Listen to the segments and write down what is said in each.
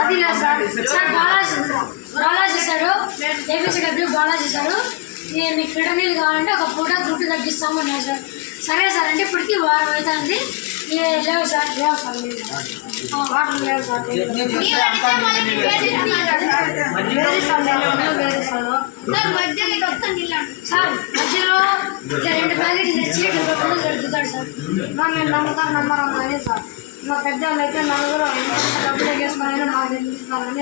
అది లేదు sir sir Balaji Balaji sir APCW Balaji sir ఇది మీకు ఫిడ నీళ్ళు కావాలంటే ఒక పూట దుడ్డు తగ్గిస్తాము అన్నారు సార్ సరే సార్ అంటే ఇప్పటికి వారం అవుతుంది ఏ లేవు సార్ లేవు సార్ వాటర్ లేవు సార్ సార్ మధ్యలో రెండు ప్యాకెట్లు తెచ్చి ఇట్లా పెట్టుకుని దొరుకుతాడు సార్ మా మేము నమ్మకం నమ్మరం అదే సార్ మా పెద్ద అయితే నలుగురు డబ్బులు ఎగేసుకొని మాకు ఇస్తారు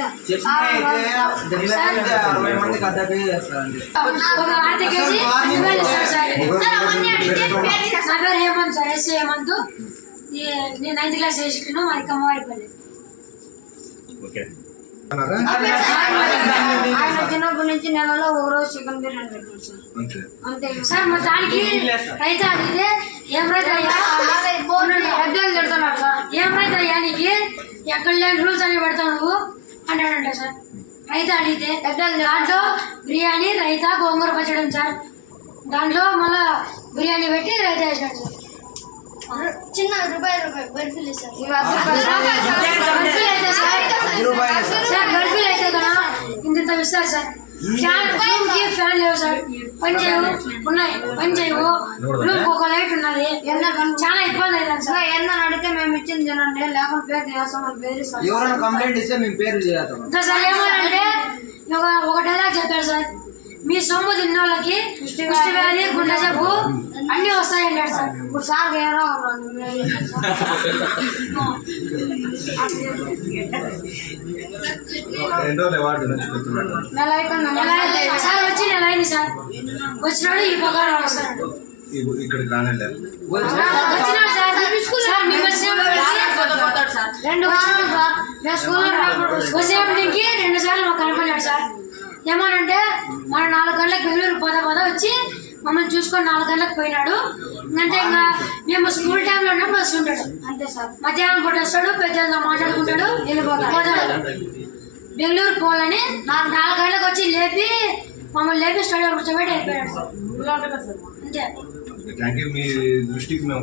సార్ నా పేరు హేమంత్ సార్. ఎస్ఏ హేమంత్ నేను నైన్త్ క్లాస్ వేసుకున్నాను మాది కమ్మవారిపల్లి ఆయన వచ్చినప్పటి నుంచి నెలలో ఒక రోజు చికెన్ బిర్యానీ పెట్టాను సార్. అంతే అంతే. సార్ మా దానికి రైతు అడిగితే ఏం రైతు అయ్యా పెద్దలు తిడుతున్నారు సార్ ఏం రైతు అయ్యా నీకు ఎక్కడ లేని రూల్స్ అని పెడతావు నువ్వు? అంటాడంట సార్. రైతు అడిగితే దాంట్లో బిర్యానీ రైతా గోంగూర పచ్చడి సార్. దాంట్లో మళ్ళా బిర్యానీ పెట్టి రైతా వేసినాడు సార్. చిన్న రూపాయి రూపాయి బర్ఫీలు సార్. బర్ఫీలు అయితే సార్. బర్ఫీలు అయితే కదా ఇంత ఇంత ఇస్తారు సార్. ఫ్యాన్ రూమ్కి ఫ్యాన్ లేవు సార్. పని చేయవు. ఉన్నాయి. పని చేయవు. ఒక లైట్ ఉన్నది. చాలా ఇబ్బంది అవుతుంది సార్. మేము ఇచ్చింది తినండి లేకుండా పేరు పేరు సార్ ఎవరైనా కంప్లైంట్ ఇస్తే మేము పేరు చేస్తాం ఇంకా సార్ ఏమనంటే ఒక ఒక డైలాగ్ చెప్పాడు సార్. మీ సొమ్ము తిన్న వాళ్ళకి కుష్టి వ్యాధి గుండె జబ్బు అన్ని వస్తాయి అన్నాడు సార్. ఇప్పుడు సార్ పెడుతున్నాడు నెల అయిపోయింది? నెల అయిపోయింది. సార్ వచ్చి నెల అయింది సార్. వచ్చినాడు ఈ పగారం వస్తాడు. ఇక్కడికి రానండి. వచ్చినాడు రెండు వచ్చినాడు సార్. మేము స్కూల్లో వచ్చేప్పటికి రెండు సార్లు మాకు కనపడ్డాడు సార్. ఏమనంటే మన నాలుగు గంటలకు బెంగళూరు పోతా పోతా వచ్చి మమ్మల్ని చూసుకొని నాలుగు గంటలకు పోయినాడు. అంటే ఇంకా మేము స్కూల్ టైంలో ఉన్నప్పుడు వస్తుంటాడు అంతే సార్. మధ్యాహ్నం పూట వస్తాడు పెద్దలతో మాట్లాడుకుంటాడు వెళ్ళిపోతాడు. బెంగళూరు పోవాలని నాకు నాలుగు గంటలకు వచ్చి లేపి మమ్మల్ని లేపి స్టడీ కూర్చోబెట్టి వెళ్ళిపోయాడు సార్. అంతే. థ్యాంక్ యూ మీ దృష్టికి మేము